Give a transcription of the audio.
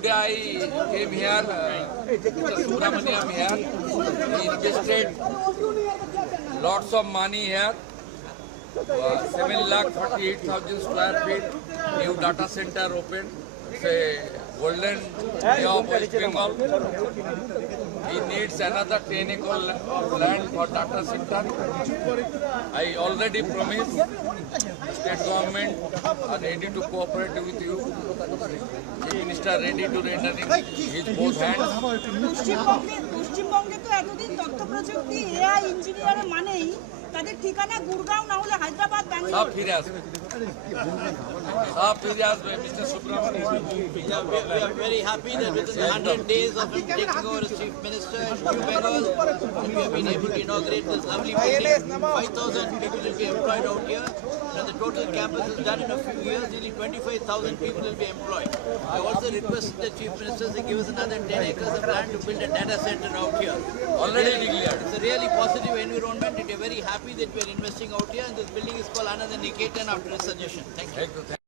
Today I came here, Mr. Subramaniam here. He invested lots of money here. 7,38,000 square feet. New data center opened. It's a golden day of West Bengal. He needs another 10 acre land for data center. I already promised state government are ready to cooperate with you. Chief Minister ready to render in his both hands. পশ্চিমবঙ্গে তো এতদিন তথ্য প্রযুক্তি AI ইঞ্জিনিয়ারের মানেই তাদের ঠিকানা গুরগাঁও না হলে হায়দ্রাবাদ सब ব্যাঙ্গালোর फिर আসবে Mr. Subramaniam. We are very happy that within the 100 days of him taking over as Chief Minister in New Bengal, we have been able to inaugurate this lovely building. 5,000 people will be employed out here. And the total campus is done in a few years. Nearly 25,000 people will be employed. I also requested the Chief Minister to give us another 10 acres of land to build a data center out here. Already declared. It's a really positive environment. We are very happy that we are investing out here. And this building is called Anand Niketan after his suggestion. Thank you. Thank you.